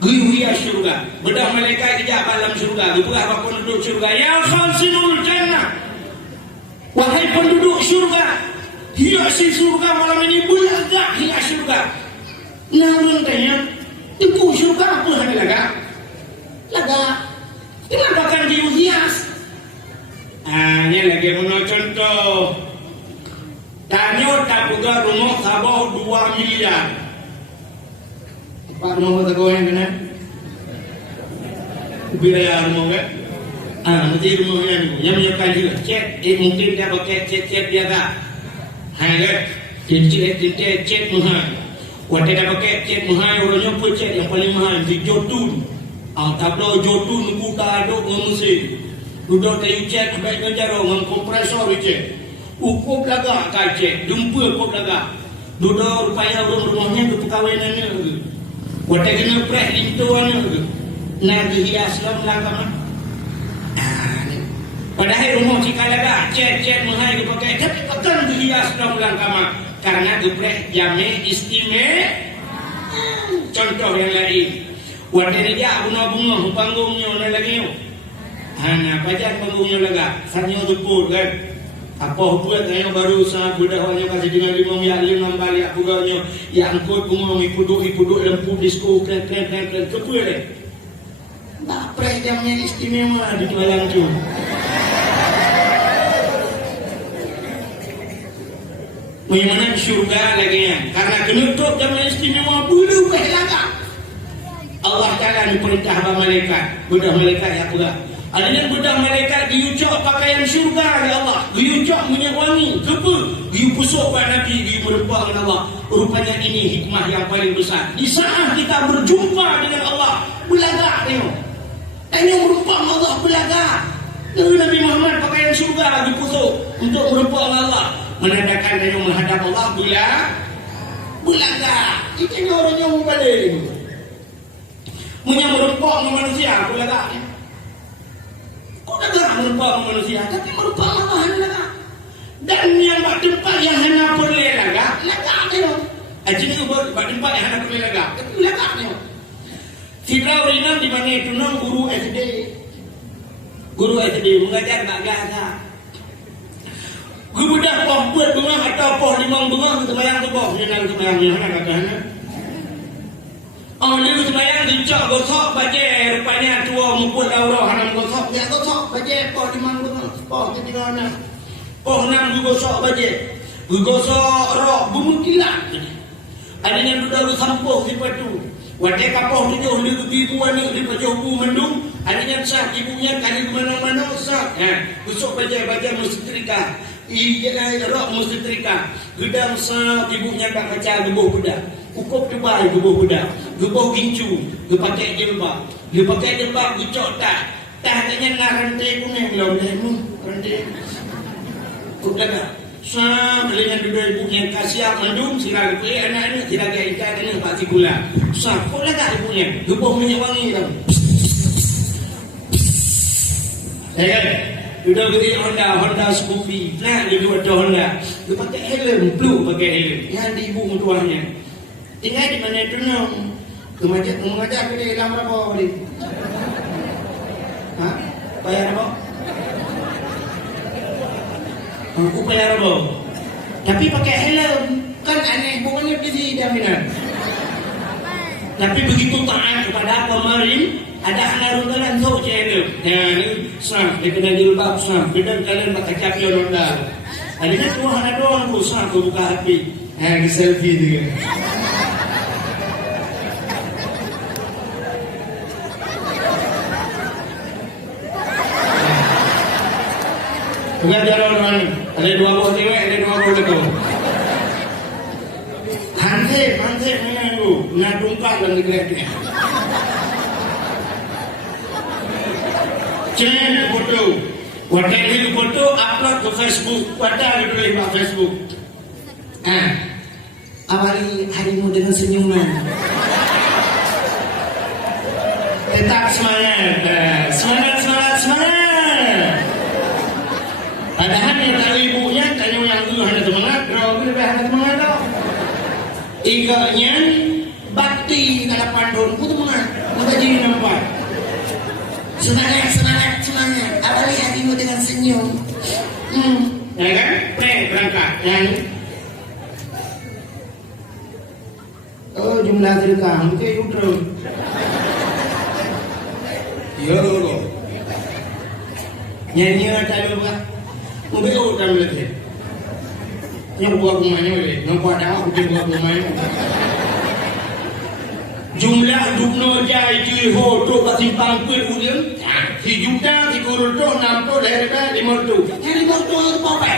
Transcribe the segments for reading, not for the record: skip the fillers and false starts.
Guyuya syurga. Bedah malaikat kejap alam syurga. Gepurah apa penduduk syurga. Ya khazinul jannah. Wahai penduduk syurga, hiasi syurga malam ini belagak hias syurga. Namun tanya, itu syurga apa yang lagak? Lagak. Kenapa kan dihias? Ini lagi mana contoh. Tanya tak buka rumah sabah 2 miliar. Pak rumah kata kau yang kena? Biaya rumah kan? Nanti rumah yang menyiapkan juga. Cek, mungkin dia pakai cek biasa. Hai kan? Cek mahal. Waktu dia pakai cek mahal, orangnya pun cek yang paling mahal di jotun. Tablo jotun kuda aduk mesin. Duduk kayu cek sebaiknya jarang dengan kompresor cek. Ukup lagak kacek, jumpa ukup lagak. Duduk rupanya orang rumahnya ke perkahwinannya. Waktu kena press lintuannya. Nak dihias dalam langkah. Padahal rumah jika lagak, cek mahal dipakai. Tapi takkan dihias dalam langkah. Karena geprek jame istimewa. Contoh yang lain. Waktu dia bunga-bunga panggungnya ada lagi. Nah, pajan panggungnya lagak. Sanya tepur kan. Apa buat saya baru sangat berdahanya kasih dengan 5 miliar 6 balik bugarnya yang angkut bunga ikut lampu disco keren kepunya deh. Tak preh jamnya istimewa di tualang tu. Bagaimana syurga lagi ya? Karena kenutup jamnya istimewa bulu kehilangan. Allah Ta'ala diperintah kepada malaikat, bedah malaikat ya pula. Adanya bedah malaikat diucap pakaian syurga ya Allah, diucap minyak wangi, kepa, diupusuk pada Nabi, diberempah dengan Allah. Rupanya ini hikmah yang paling besar. Di saat kita berjumpa dengan Allah, belagak tengok. Tengok berempah Allah belagak. Nabi Muhammad pakaian syurga dipusuk untuk berempah dengan Allah. Menandakan tengok menghadap Allah belagak. Itu tengok orangnya membalik. Menyang berempah dengan manusia, belagak. Negara merupakan manusia, tapi merupakan Allah lagak. Dan yang buat tempat yang hanya boleh lagak tengok. Ajin buat tempat yang hanya boleh lagak, tapi lagak tengok. Fitrah Rinam di mana itu guru SD. Guru SD mengajar bahasa. Guru dah poh buat bunga atau poh 5 bunga sembahyang tu poh jenang sembahyang yang mana katanya. Dia sembahyang dicak gosok baca rupanya tua muput daurah hanam gosok ya gosok baca poh 5 bunga poh jadi mana poh 6 gosok baca gosok roh bumbu kilat ada yang duduk sampuh di patu wadah kapoh 7 ribu anak di baca hukum mendung ada yang sah ibunya kali ke mana-mana sah gosok baca musetrika roh musetrika gedang sah ibunya tak baca gebuh budak ukup tubai gebuh budak gebuh gincu gepakai jilbab gecok tak hanya ngarantai pun yang belum lemu rantai ukup lagak sah belinya duduk ibunya kasih mandum sila lepai anak-anak tidak ada ikan ini pasti gula sah ukup lagak ibunya gebuh minyak wangi tau duduk beri Honda Scoopy nah duduk ada Honda dia pakai helm blue pakai helm yang di ibu mutuahnya tinggal di mana itu nong mengajar ke dia dalam berapa ni bayar apa aku bayar apa tapi pakai helm kan aneh bukannya beli jaminan tapi begitu taat kepada pemerintah ada anak runtulan tu cewek ni sah dia kena jilbab sah bidang kalian pakai capi Honda adanya tua anak doang tu sah aku buka hati di selfie dia pengajar orang ada 2 buah cewek ada 2 buah betul hansip mana tu nak tungkak dan negeri cek foto wadah itu foto upload ke Facebook wadah itu di Facebook awali harimu dengan senyuman tetap semangat padahal yang tahu ibunya tanya yang dulu hanya semangat kalau lebih hanya semangat tau iganya bakti dalam pandun itu semangat Semangat. Awali hatimu dengan senyum. Ya kan? Berangkat. Oh, jumlah sedekah mungkin utro. Ya lo. Nyanyi ada apa? Mungkin utang lagi. Yang buat rumahnya boleh. Nampak dah aku buat rumahnya. Jumlah dukno jai di hoto kasimpang kulium. 3 juta 360 daerah 50. Yang 50 apa?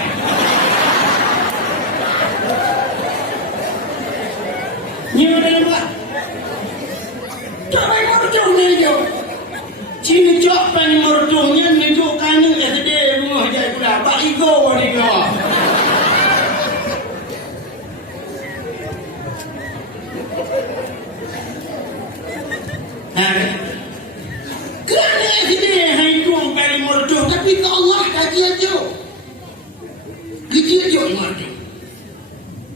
Ni ada apa? Tak baik merdu ni jo. Cini jok pen merdunya ni jo kan ni ada rumah jai pula. Pak ego ni kau. Kerana dia hai tuang kali merdu tapi ke Allah kaji aja. Kaji aja merdu.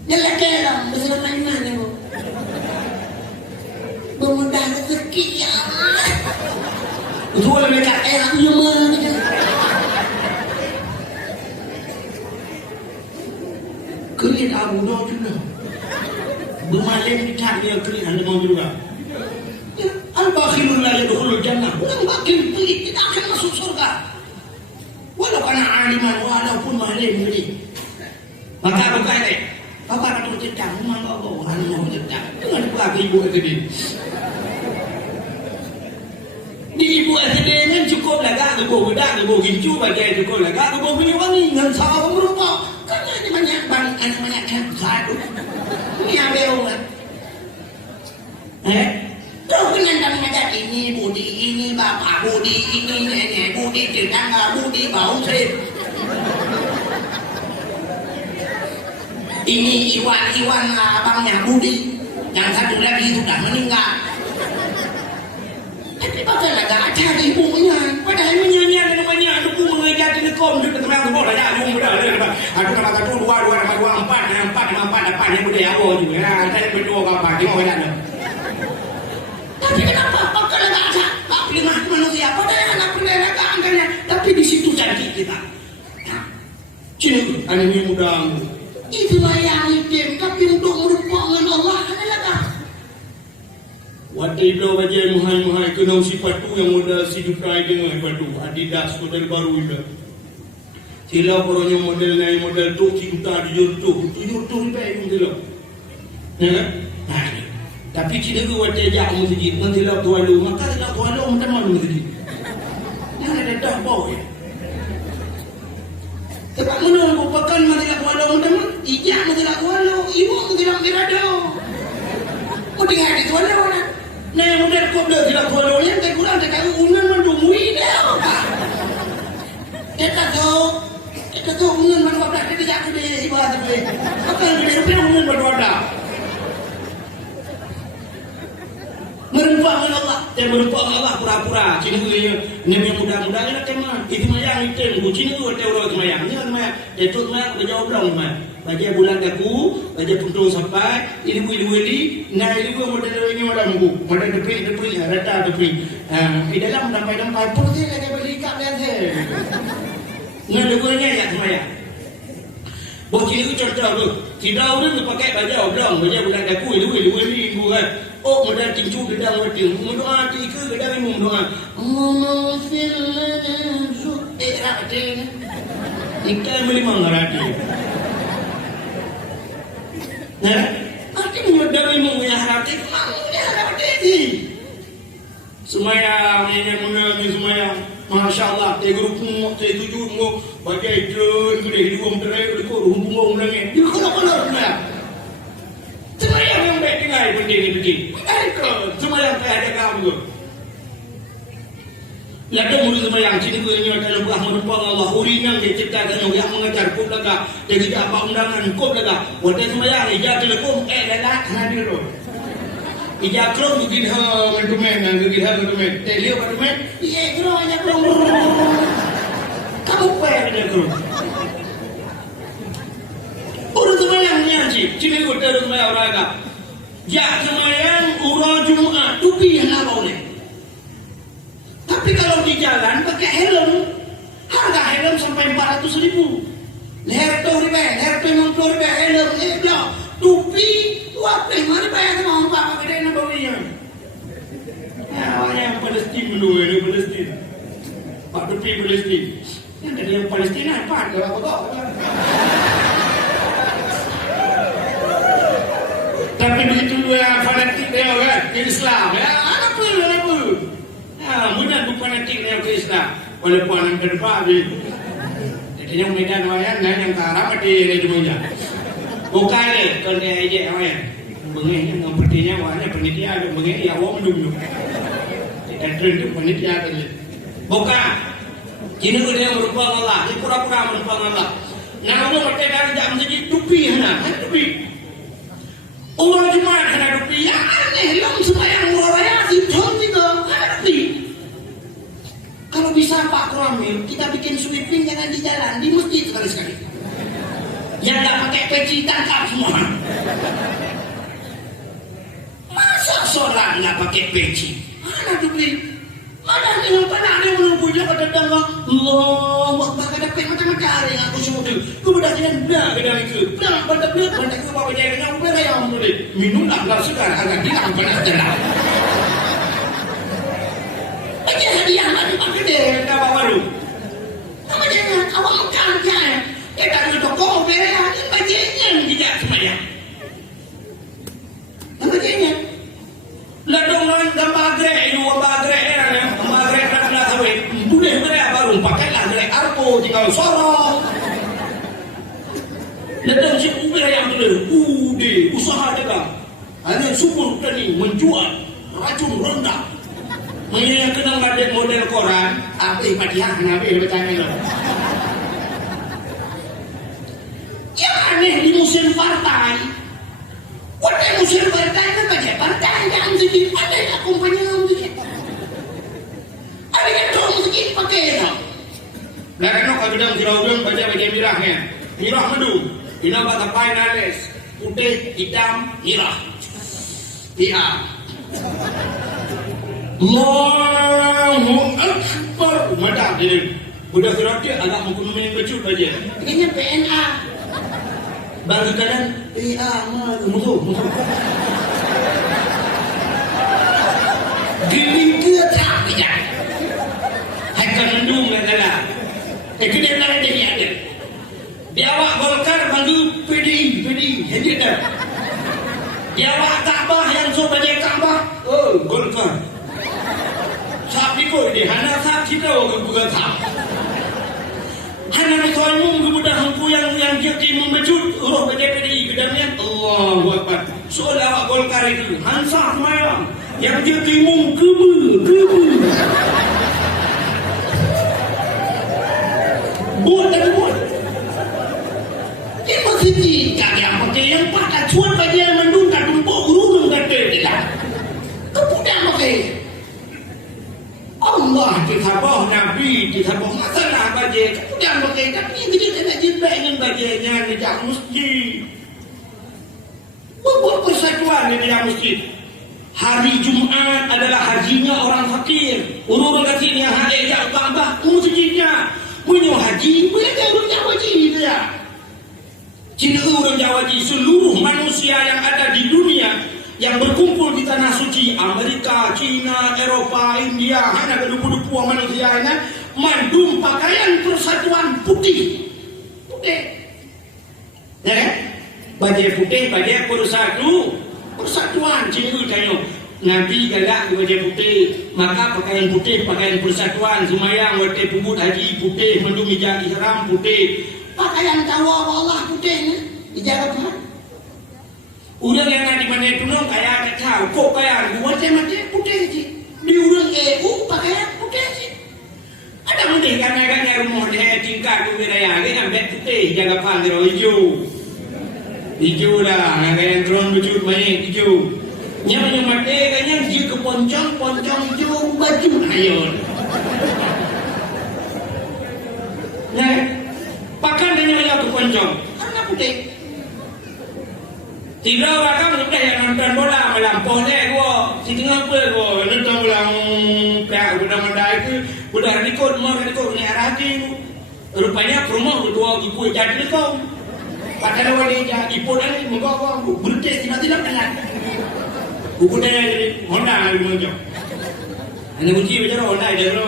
Dia kelam besar mana ni bu. Bermudah rezeki ya. Betul mereka enak human. Kerin Abu Dhabi juga. Bermalam di dia kerin anda mau juga. Al-bakhilun la yadkhulul jannah. Orang bakhil pelit tidak akan masuk surga. Walau kana aliman walaupun malim ni. Maka bukan ni. Bapa nak bercakap, memang bawa orang mau bercakap. Jangan pula ke ibu SD. Di ibu SD kan cukup lagak, ibu bedak, ibu gincu bagai cukup lagak, ibu punya wangi dengan sahabat merupa. Kerana ada banyak bang, ada banyak satu. Ini yang beul. Tahu kenapa mengajar ini budi ini bapak budi ini nenek budi tetangga budi bau trip. Ini Iwan abangnya Budi, yang satu lagi sudah meninggal. Tapi pasal agak ada ibunya, padahal menyanyi namanya aku mengajar di nekom di tengah rumah dah aku muda dah. Aku nama satu dua empat yang budaya awal juga. Ada berdua apa di mana ada. Tapi kenapa? Pakar agak ada. Tapi manusia padahal anak pendek angkanya. Tapi di situ janji kita. Cina, anak muda. Itulah yang item, tapi untuk merupakan Allah adalah kah? Waktu itu baca muhai kena sifat tu yang modal hidup raya dengan padu Adidas model baru itu. Sila poranya model naik model tu kita dijur tu baik pun sila. Nah, tapi cina ke waktu ajak masjid, sila tualu, maka sila tualu macam mana masjid? Yang ada dah bau ya. Sebab mana merupakan masalah kuala macam mana? Ijak masalah kuala, ibu masalah berada. Kau tinggal di kuala mana? Nah, model kau dah masalah kuala ni, tak kurang tak tahu unan mana mui dah. Kita tahu unan mana apa dah kita aku deh ibarat tu. Apa yang dia punya unan mana ada? Merupakan Allah, dan merupakan Allah pura-pura. Cina ni muda-muda ni nak kemana? Itu mayang itu, bucin itu ada orang mayang. Ni orang mayang, itu mayang berjauh dong mayang. Baca bulan kaku, baca puntung sampai, ibu ini, nah ibu model ini model buku, model depi, rata depi. Di dalam dampai pun dia lagi beli kap dia je. Ni dua-duanya ya mayang. Bocil itu contoh tu, tidak orang pakai baju dong, baca bulan kaku, ibu ini ibu kan. Oh, modal tinju gedang mati. Doa tiga gedang minum doa. Allah filana su'iratin. Ikan melimang rati. Nah, arti modal minum yang rati. Mana rati? Semayang, ini menangis semayang. Masya Allah, tiga rukun, tiga tujuh mu, bagai drone, gede hidung terai, rumpung menangis. Ini kalau semayang. Semayang yang baik tinggal begini. Semayang tak ada kamu. Lalu murid semayang sini tu yang ada lebah merupakan Allah urinang dia ciptakan yang mengajar kau lega. Dia tidak apa undangan kau lega. Waktu semayang ijak telekom lelah hadir tu. Ijak kerom begini mendumen. Telio mendumen. Iya kerom aja kerom. Kamu payah dia kerom. Urut semayang nyanyi, cini udah semayang raga. Ya semayang urut Jumat tu pilihan apa boleh. Tapi kalau di RP mengklor helm blok tupi apa mana bayar sama pak pakai dana bawinya yang Palestin dulu ini Palestin pak tupi Palestin yang dari yang Palestina apa kalau aku tahu tapi begitu dua fanatik dia kan ke Islam ya apa mudah bukan fanatik dia ke Islam walaupun yang kedua jadi yang Medan wayan yang ke Arab di dunia bukan deh kalau dia aja wayan bengenya ngampertinya wanya penitia ada bengenya ya wong dulu tidak terus penitia tadi bukan ini dia merupakan Allah ini pura-pura merupakan Allah nah Allah mereka tidak menjadi tupi tupi orang cuma ada tupi ya aneh lam sembahyang raya hitam juga ada tupi kalau bisa Pak Kramil kita bikin sweeping jangan di jalan di masjid sekali-sekali yang tak pakai peci tangkap semua masa sholat nggak pakai peci mana tupi mana nih mana ada yang menunggu dia pada tangga Allah ada peci macam-macam yang aku semua tu kemudian dia bilang itu banyak ke bawah jalan yang beraya yang boleh minum lah sekarang agak hilang panas jelas aja hadiah lagi pakai deh kawan baru sama jangan awak makan jangan kita tu toko beraya ini bajinya tidak semuanya nama bajinya ladongan dan bagre dua bagre bagre nak kawin boleh beraya baru pakai lah bagre arpo tinggal sorong ladang si ubir yang dulu usaha dagang hanya subur tani menjual racun rendah mengingat kenal gadget model koran apa ipatiah kenapa bertanya ya aneh di musim partai pada musim partai kan baca partai yang sedih ada yang kumpulnya sedikit ada yang dorong sedikit pakai itu nah kan kalau bidang kira-kira baca mirahnya mirah madu ini apa tapai nales putih hitam mirah dia Allahu Akbar madah dia budak kerati agak mengkunumin baju aja ini PNA bagi kadang PA musuh giling ke tak tidak hakan mendung adalah kemudian ada dia ada dia awak Golkar panggil PDI jadi tak dia awak Ka'bah yang so baca Ka'bah Golkar sapi kau di hana sapi kau kebuka sah hana kau kemudah hangku yang jadi membejut roh baca PDI kedamnya Allahu Akbar soalnya awak Golkar itu hansa mayang yang jadi kebu buat dia masih jika yang pakai yang pakai cuan bagi yang mendungkan tumpuk urung kata tidak kemudian pakai Allah ditabah Nabi ditabah masalah bagi kemudian pakai tapi dia tidak jibak dengan bagiannya tidak mesti membuat persatuan di dalam masjid hari Jumat adalah hajinya orang fakir urung kasihnya hari yang tambah masjidnya punya haji boleh dia urung haji dia Cina orang Jawa di seluruh manusia yang ada di dunia yang berkumpul di tanah suci Amerika, Cina, Eropa, India hanya kedupu-dupu manusia ini mandum pakaian persatuan putih ya baju putih baju persatuan Cina tanya Nabi galak di baju putih maka pakaian putih pakaian persatuan semayang waktu pubut haji putih mandum hijab ihram putih pakaian Jawa Allah putih ni dijaga Tuhan orang yang ada di mana itu nong kaya kacau kok kaya macam-macam putih je di orang EU pakaian putih je ada mungkin karena rumah dia tingkat tu wilayah dia ambil putih jaga panggil hijau lah kaya yang turun baju banyak hijau yang mati kayaknya dia ke poncong hijau baju ayon nah pakan dia ke poncong karena putih tiga orang udah yang nonton bola melampau deh gua di tengah apa gua nonton bola pihak udah mandai itu udah rekod ni arah hati rupanya promo dua ibu jadi kau Padahal wanita ipon ani menggawa berdes tidak dengan. Buku dia Honda lagi macam. Hanya kunci bicara Honda dia lo.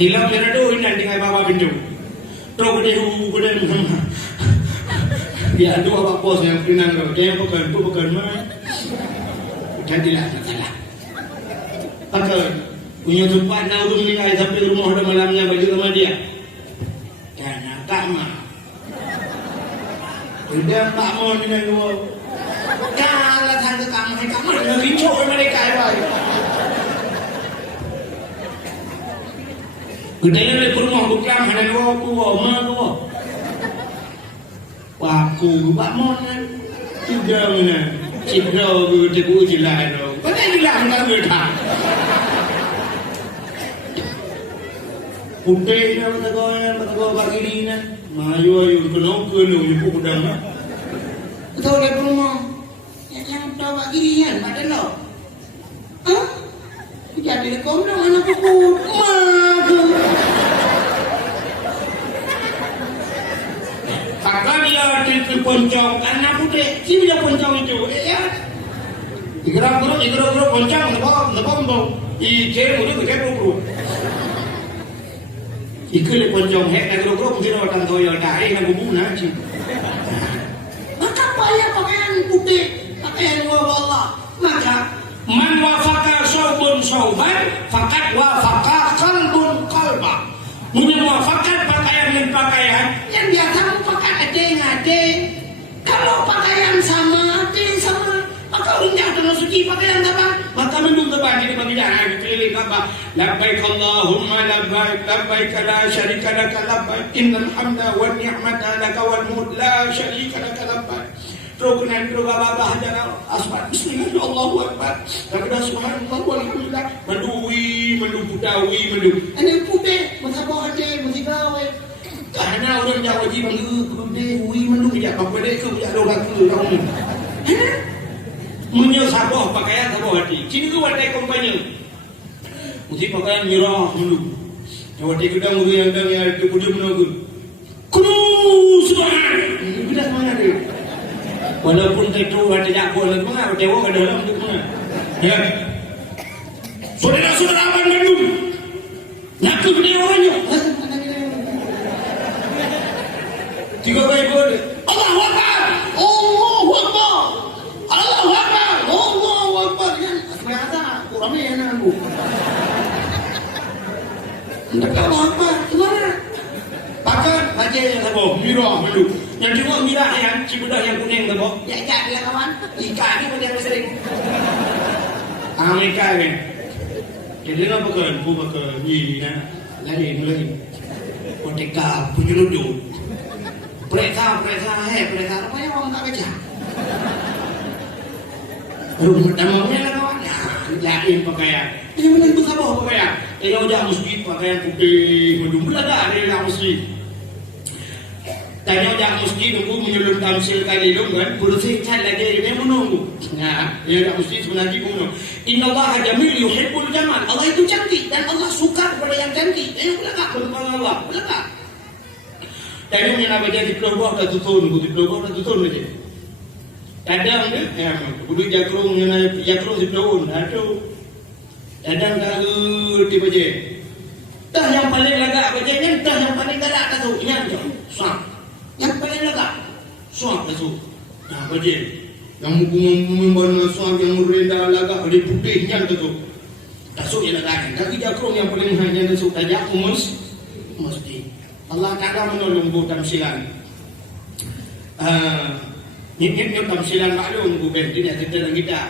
Tilam dia tu ini nanti kai bapa pintu. Terus dia buku dia. Dia ada apa pos yang pinang lo. Dia bukan mana. Jadilah salah. Pakai punya tempat nak urus ni kai sampai rumah ada malamnya bagi rumah dia. Jangan tak mah. Dia tak mau dengan luar. Kalau tanda kamu nak rincuk mereka baik. Kita ni rumah bukan hanya luar mana. Waku buat mana? Juga mana? Cipta berdebu jelas tu. Mana jelas tak berdah. Putih ni betul bagi ni. Mayu kena ni pun dah. Betul dia rumah. Yang tahu bagi dia kan ada lo. Hah? Jadi kau nak anak aku mahu. Kakak dia di poncong anak putih. Sini dia poncong itu. Ya. Ikut poncong lebam. Ikut buru. Ikut poncong hek nak guru mesti orang toyo dah. Nak bubu nak cik. Maka payah pakaian putih, pakaian Allah. Maka man wafaka saubun sauban, fakat wafaka kalbun kalba. Mungkin wafakat pakaian dan pakaian yang biasa pakai ade. Kalau pakaian sama maka unjah dengan suci pakaian apa? Maka mendung terbang di depan bidang keliling Ka'bah. Labbaik Allahumma labbaik la syarika laka labbaik innal hamda wan ni'mata laka wal mulk la syarika laka labbaik. Terus baba hajar asbat bismillah Allahu akbar. Kepada subhanallah walhamdulillah mendu putawi. Ini putih masabah aja musigawe. Karena orang Jawa ji bangga wi mendu dia apa dia ke budak orang ke tahu. Punya sabah pakaian sabah hati. Sini tu wadah kompanya. Mesti pakaian merah dulu. Yang wadah kita mesti yang tu kudu menunggu. Kudu subhan. Kudu mana dia? Walaupun itu wadah jago lagi mana? Dewa ke dalam tu mana? Ya. Saudara-saudara abang dulu. Nak dia orangnya. Tiga kali gol. Allahu Akbar. Allahu Akbar. Allahu Akbar. Allahu Akbar. Ternyata kurangnya enak aku. Hendak Allahu Akbar. Gimana? Pakai baca yang sabah. Mirah dulu. Yang cuma mirah yang cibudah yang kuning sabah. Ya dia kawan. Ikan ni pun yang sering. Amerika ni. Jadi nak pakai ni na. Lain. Kotika penyelundup. Mereka apa yang orang tak baca? Rumah damangnya lah kawan. Lain pakaian. Ini mana itu sabah pakaian? Kalau dah masjid pakaian putih, mendumbul ada yang masjid. Tanya dah masjid nunggu menyelun tamsil kali dong kan? Bersih cat lagi dia menunggu. Nah, dia dah masjid sebenarnya menunggu. Inna Allah jamil yuhibbul jamal. Allah itu cantik dan Allah suka kepada yang cantik. Yang belakang kepada Allah, belakang. Tadi yang nak baca di keluar dah tutun aja. Kadang dia, kudu jakrung di keluar, aduh. Kadang tak di baca. Tah yang paling lagak bacanya, tah yang paling galak tu, ingat tu, suap. Yang paling lagak, suap tu. Nah baca. Yang membantu suap yang merendah lagak, dia putih ingat tu. Tasuk yang lagak. Tapi jakrung yang paling hanya tu tajak mesti. Allah Ta'ala menolong tamsilan. Nyip tamsilan maklum bukan tidak kita.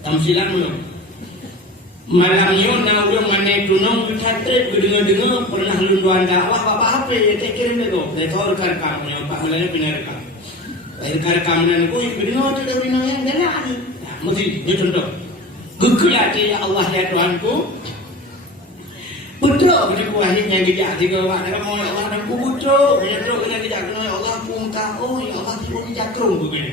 Tamsilan menolong. Malam yun na ulang manay tunong katret dengar pernah lunduan dakwah apa ya tak kirim itu. Rekor kamu yang Pak Mulanya penerekam. Rekam dan ku dengar tu dari yang dengar ni. Mesti dia contoh. Gegel hati ya Allah ya Tuhanku. Betul kena kuahin yang dijak tiga wak nak mau ya Allah dan ku betul kena dijak kena ya Allah ku minta ya Allah tiba dijak kerung begini.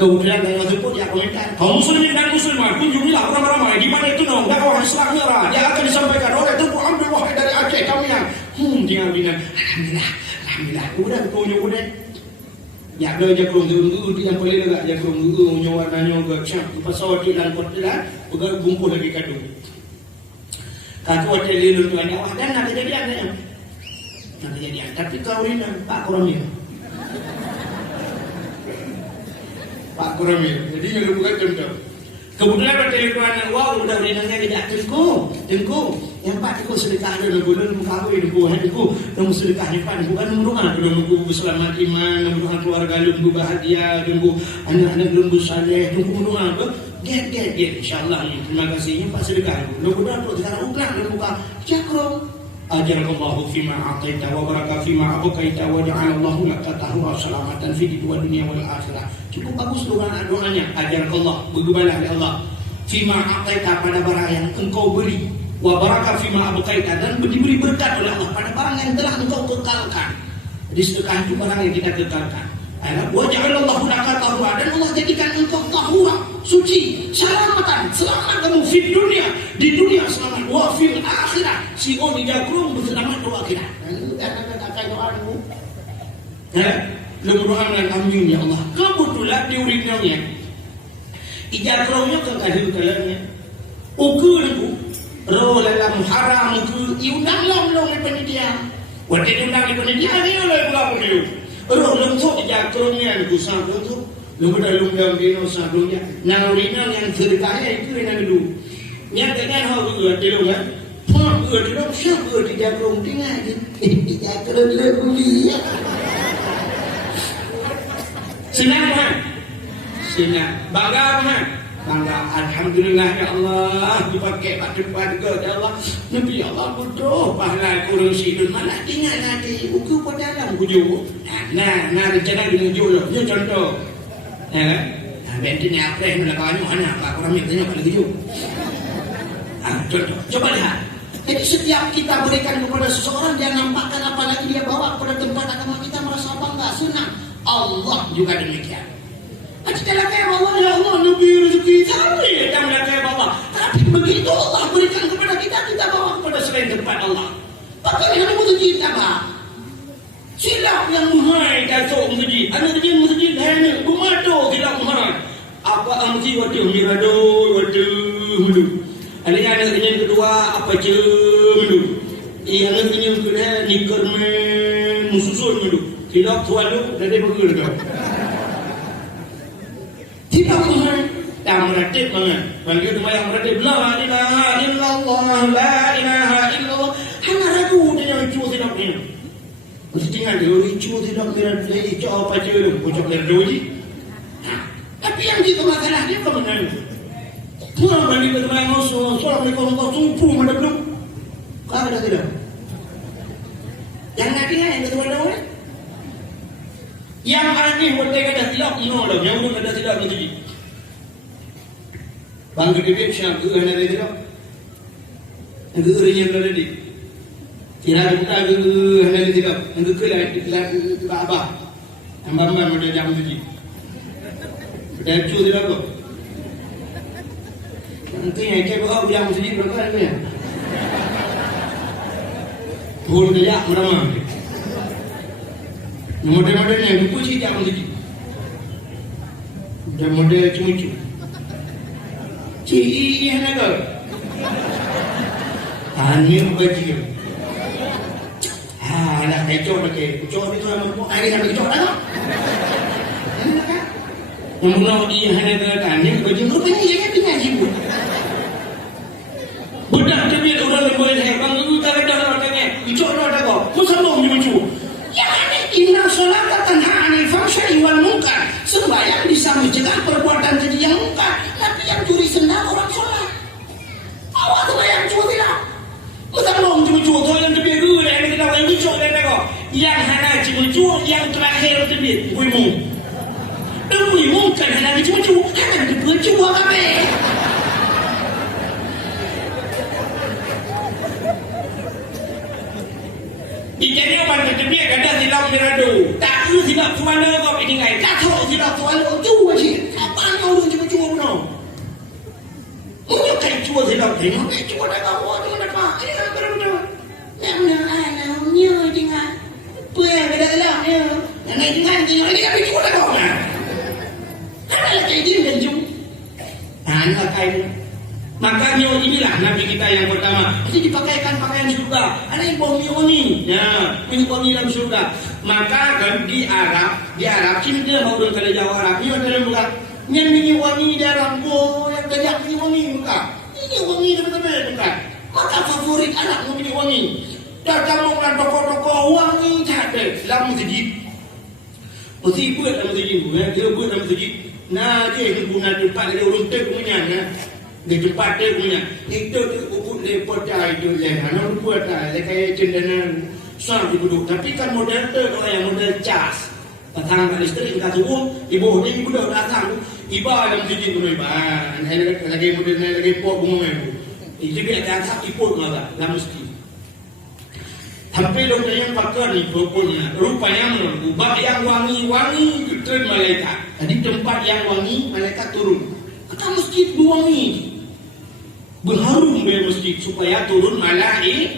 Kemudian dengan sebut dia komentar kaum muslimin dan muslimah kunjungilah orang ramai di mana itu dong dakwah Islam merah dia akan disampaikan oleh Tuan Abdul Wahid dari Aceh kami yang tinggal bilang alhamdulillah Alhamdulillah, udah tunjuk udah. Ya ada jagung tu yang boleh lega jagung tu nyawa nanya ke cak pasal di dalam kotak udah bungkus lagi kadu. Kadu ada lelur tu ada wah dan ada jadi ada. Nanti jadi tapi kau ini Pak Koromil. Pak Koromil. Jadi yang bukan contoh. Kemudian ada teleponan wah udah nanya tidak tengku. Yang Pak itu sedekah ada bulan muka ini bukan itu nunggu sedekahnya Pak bukan nunggu nunggu selamat iman nunggu keluarga nunggu bahagia nunggu anak-anak nunggu saleh nunggu apa get insyaallah terima kasihnya Pak sedekah nunggu dapat sekarang ulang dan muka cakro ajarakallahu fima ataita wa baraka fima abqaita wa ja'alallahu laka tahura salamatan fi dunia wal akhirah. Cukup bagus doanya ajarakallah bergembala ya Allah fima ataita pada barang yang engkau beri wa baraka fima abqaita dan diberi berkat oleh Allah pada barang yang telah engkau kekalkan. Jadi sedekah itu barang yang kita kekalkan. Wa ja'alallahu laka tahura dan Allah jadikan engkau tahura suci selamatan selamat kamu di dunia selamat wa fil akhirah si on jagrung selamat di akhirat. Kata doamu Lemuruhan amin ya Allah. Kebetulan di urinnya ijagrungnya kekadil kalanya ukur ro dalam haram itu iundang long pendidikan. Waktu diundang di pendidikan ini oleh pula pemilu. Ro lengkap jagrungnya itu sampai itu lumba dalam dino sadunya. Naurina yang sedekahnya itu dengan dulu. Nyatakan hal itu dulu kan. Pun dulu siapa di jagrung tinggal di jagrung lebih. Senang kan? Senang. Bangga kan? Bangga. Alhamdulillah ya Allah. Dipakai pada ya Allah. Nabi Allah butuh pahala kurang sidun. Mana tinggal nanti. Ukur pada dalam kuju. Nah, rencana dengan jual. Ini contoh. Bentin apa yang melakukannya mana? Pak orang mintanya pada kuju. Contoh. Coba lihat. Jadi setiap kita berikan kepada seseorang, dia nampakkan apalagi dia bawa kepada tempat agama kita merasa bangga, senang. Allah juga demikian. Kita lakukan Allah ya Allah lebih rezeki kami yang lakukan Allah. Tapi begitu Allah berikan kepada kita bawa kepada selain tempat Allah. Pakai yang butuh kita bah. Silap yang muhai kasut masjid. Anak dia masjid hanya bumado silap muhai. Apa amsi waduh mirado waduh. Ada anak yang kedua apa cemdu. Yang yang kedua nikermen mususun mdu. Tidak tualu dari bergul kau. Tidak mohon yang meratib mana? Bagi rumah yang meratib la ilaha illallah la ilaha illallah. Hanya ragu dengan cuci tidak ini. Mesti tinggal dia cuci tidak mira lagi jauh apa jauh pucuk lerdoi. Tapi yang itu masalah dia kemenangan. Tuan bagi bermain musuh, assalamualaikum warahmatullahi wabarakatuh. Kau ada tidak? Yang nanti yang kedua dahulu. Yang aneh buat ada silap no lah, yang belum ada silap itu. Bang kedua siapa tu ada silap? Yang kedua berada di. Tidak ada ada silap. Yang kedua apa? Yang bamba ada jam itu. Dah cuci silap tu. Nanti yang kau bawa bilang masjid berapa ni? Pul dia meramah. Model-model yang dipuji dia mesti. Dan model cucu. Ciri yang nak. Tanya bagi. Nak kecoh pakai. Kecoh itu orang air nak kecoh dah. Yang mula dia hanya tanya bagi rupanya dia kan tinggal sibuk. Budak dia orang yang boleh hebat itu tak ada orangnya. Kecoh ada kau. Muslim dia cucu. Inna sholata tanha 'anil fahsya'i wal munkar. Sembahyang bisa mencegah perbuatan keji yang munkar, tapi yang curi sendal orang sholat. Awak tu yang curi lah. Masa belum curi yang lebih dulu yang kita tahu yang curi kau. Yang hana curi yang terakhir lebih buimu. Dan buimu kan hana curi hana curi apa? Ikannya orang terjebak ada silap mirado. Tak ada silap tuan kau ini ngai. Tak tahu silap tuan kau cuba sih. Kapan kau cuba benar? Mungkin cuba silap terima. Cuba dah kau, cuba dah kau. Ini kan benar-benar. Yang mana ayah, nyo tinggal. Apa yang beda lah ya? Yang dengan ini kan bikin orang kau nak. Ada kayak gini dan jum. Nah, kain. Makanya inilah Nabi kita yang pertama. Jadi dipakaikan pakaian surga. Ada yang bau wangi. Ya, minyak wangi dalam surga. Maka kan di Arab sini dia mau dengan kalau Jawa Arab. Ini ada bukan. Yang minyak wangi di Arab. Oh, yang banyak minyak wangi bukan. Ini wangi betul-betul bukan. Maka favorit anak minyak wangi. Datang orang toko-toko wangi ada dalam masjid. Mesti buat dalam masjid, dia buat dalam masjid. Nah, dia guna tempat dia urut punya, di tempat dia punya. Itu ukut lepot itu yang mana buat kayak cenderan soal duduk. Tapi kan model tu orang yang model cas. Patang listrik kita turun, ibu ni ibu dah datang. Iba dalam masjid tu iba. Lagi model lagi pot bunga tu. Itu dia datang ikut lah dalam masjid. Tapi dokter yang pakar ni rupanya ubah yang wangi-wangi turun malaikat. Jadi tempat yang wangi malaikat turun. Kata masjid berwangi, berharum dari masjid supaya turun malaikat.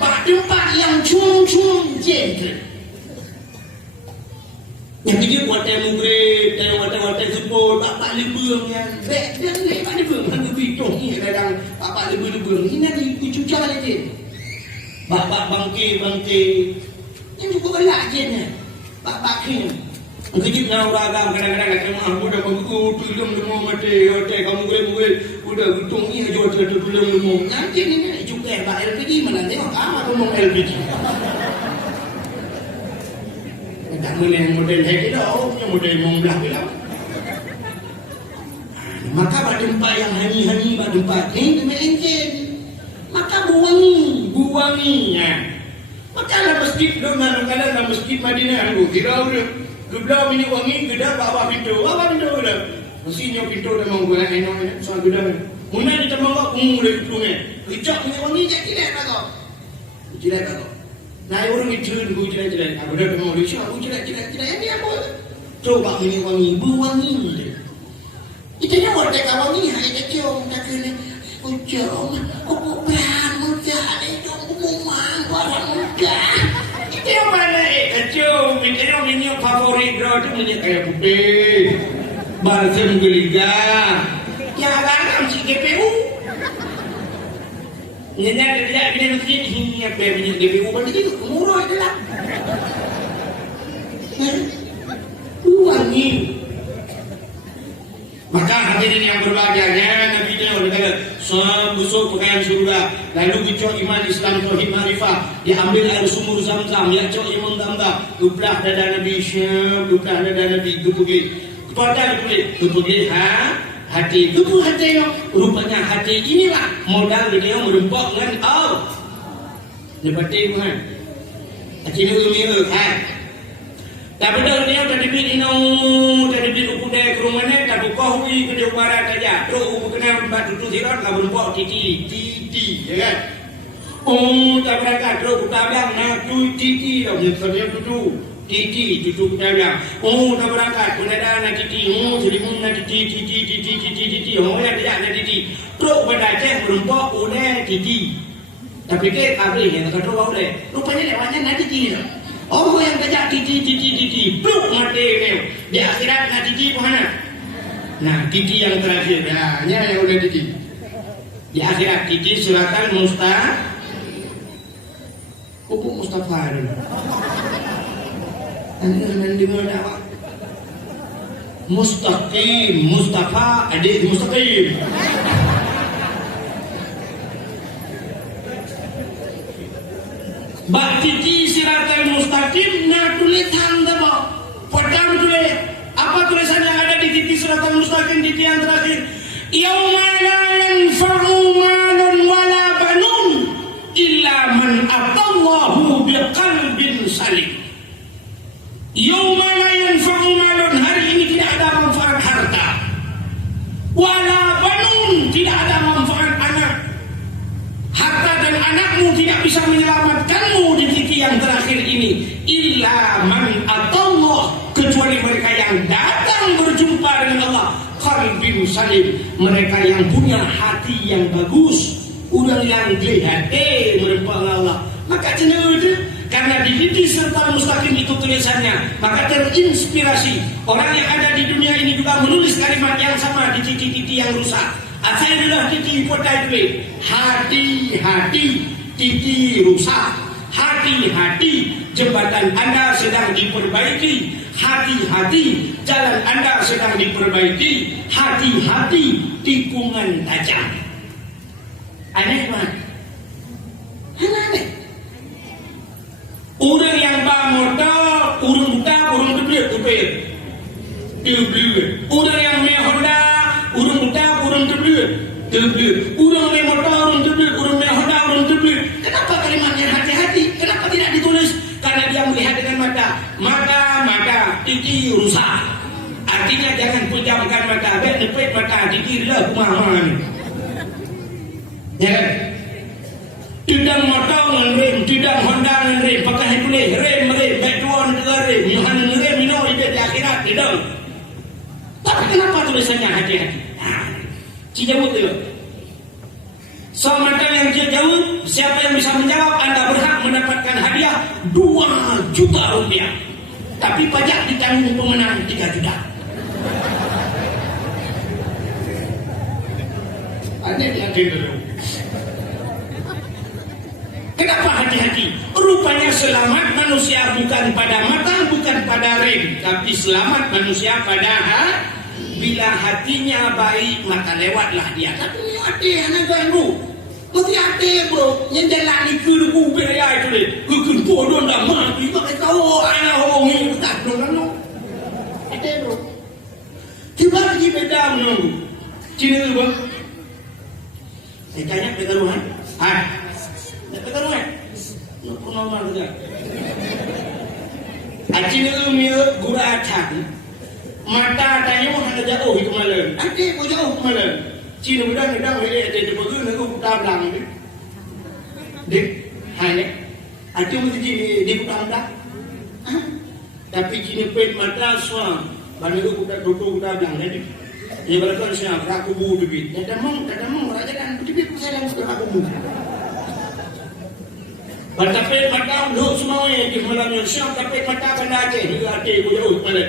Pak tempat yang cung-cung gentle. Yang dia buat mugre, watai support, bapak lebung yang baik dan lepas lebung kan begitu ni kadang bapak lebung ini nanti kucuca lagi. Bapak bangke yang juga belak je ni bapak ni mungkin nak orang kadang-kadang kata aku dah bagus tulung lemah mati kamu boleh udah hitung ni aja tulung lemah nanti ni juga bak LPG mana tengok kamu ngomong LPG tak boleh model lagi dah model monglah pula. Maka pada tempat yang hani-hani pada tempat ni enjen maka buangi ya. Maka dalam masjid dalam masjid Madinah tu kira udah gedak minyak wangi gedak bawah pintu dah mestinya pintu dah mau guna enak soal gedak muna di tempat umur dari tu ni hijau minyak wangi tidak kau nah orang itu dulu tidak aku dah mau risau aku tidak ini apa coba minyak wangi buangi itu yang orang tak wangi hanya cium tak kena ujung aku muda itu umumang orang muda itu yang mana kacau minyak favorit itu minyak kayak putih balsam geliga ya kan si GPU dia bila masjid ini apa minyak GPU berarti murah itu lah wangi. Maka hadirin yang berbahagia Nabi dia berkata busuk pakaian surga lalu dicok iman Islam tauhid ma'rifah diambil air sumur Zam-Zam ya cok iman Zam-Zam duplah dada Nabi syam duplah dada Nabi dupugih kepada dupugih hati dupu hati rupanya hati inilah modal dia merempok dengan Allah seperti itu kan akhirnya umi kan. Tapi dah dia tadi ukudai kerumane tak kau hui ke barat aja. Terus kena batu tu sirat lah berbuat titi, ya kan? Oh, tak berangkat terus kutabang nak titi dah punya tutu. Titi kutabang. Oh, tak berangkat kena dah nak titi. Oh, serimun nak titi. Oh, ya tidak nak titi. Terus berdaca berbuat oleh titi. Tapi ke kabel yang kata kau oleh. Rupanya lewatnya nak titi dah. Oh yang kejap titi bluk mati ni di akhirat nak titi mana? Nah titi yang terakhir nya yang udah titi di akhirat titi silakan Mustafa di mana awak Mustafa adik mustaqim Bak titi siratal mustaqim na tulis tanda ba padang tulis apa tulisan yang ada di titi siratal mustaqim titi yang terakhir yauma la yanfa'u malun wala banun illa man atallahu biqalbin salim. Yauma la yanfa'u malun, hari ini tidak ada manfaat harta wala banun, tidak ada manfaat anak. Harta dan anakmu tidak bisa menyelamatkanmu di titik yang terakhir ini. Illa man atallah, kecuali mereka yang datang berjumpa dengan Allah qalbin salim, mereka yang punya hati yang bagus, orang yang hati merupakan Allah. Maka cenderung Karena di Didi Siratal Mustaqim itu tulisannya, maka terinspirasi. Orang yang ada di dunia ini juga menulis kalimat yang sama di titik-titik yang rusak. Akhirnya titik potaitwe, hati-hati titik rusak. Hati-hati jembatan Anda sedang diperbaiki. Hati-hati jalan Anda sedang diperbaiki. Hati-hati tikungan tajam. Aneh banget. Aneh. Orang yang bermodal, orang buta, orang terbelit, terbelit. Orang yang main Honda, orang buta, orang terbelit, terbelit. Orang main motor, orang terbelit, orang main Honda, orang terbelit. Kenapa kalimatnya hati-hati? Kenapa tidak ditulis? Karena dia melihat dengan mata. Mata, titi rusak. Artinya jangan pejamkan mata. Nepet mata, titi lah kumahan. Ya kan? Tidak motor dengan rem, tidak Honda dengan rem, pakai tulis rem, backdoor dengan rem, Yohan dengan rem, minum di akhirat, tidak. Tapi kenapa tulisannya hati-hati? Cijawut itu. Soal yang dia jawab, siapa yang bisa menjawab, Anda berhak mendapatkan hadiah 2 juta rupiah. Tapi pajak ditanggung pemenang 3 juta. Ada yang gitu. Kenapa hati-hati? Rupanya selamat manusia bukan pada mata, bukan pada rem, tapi selamat manusia pada hati. Bila hatinya baik, maka lewatlah dia. Tapi ini hati, anak ganggu. Mesti hati bro, yang jalan ni kudu beraya itu deh. Kekun bodoh dah mati, maka tahu anak orang ini tak dong. Hati bro. Tiba-tiba beda menunggu. Cina tu bang. Saya tanya pertaruhan. Pertaruhan. Nak pernah mana saja. Cina tu mil gura acak. Mata tanya mana jauh itu malam. Nanti kau jauh malam. Cina muda muda boleh ada di bagus nak buka belang ni. Dek, hanya. Aku mesti di buka belang. Tapi Cina pet mata suam. Balik aku buka belang ni. Ini berkata siapa? Aku buat duit. Kata mong raja kan duit saya langsung aku buat. Tapi mata lu semua yang di malam siapa tapi mata benda je. Dia ada aku jauh malam.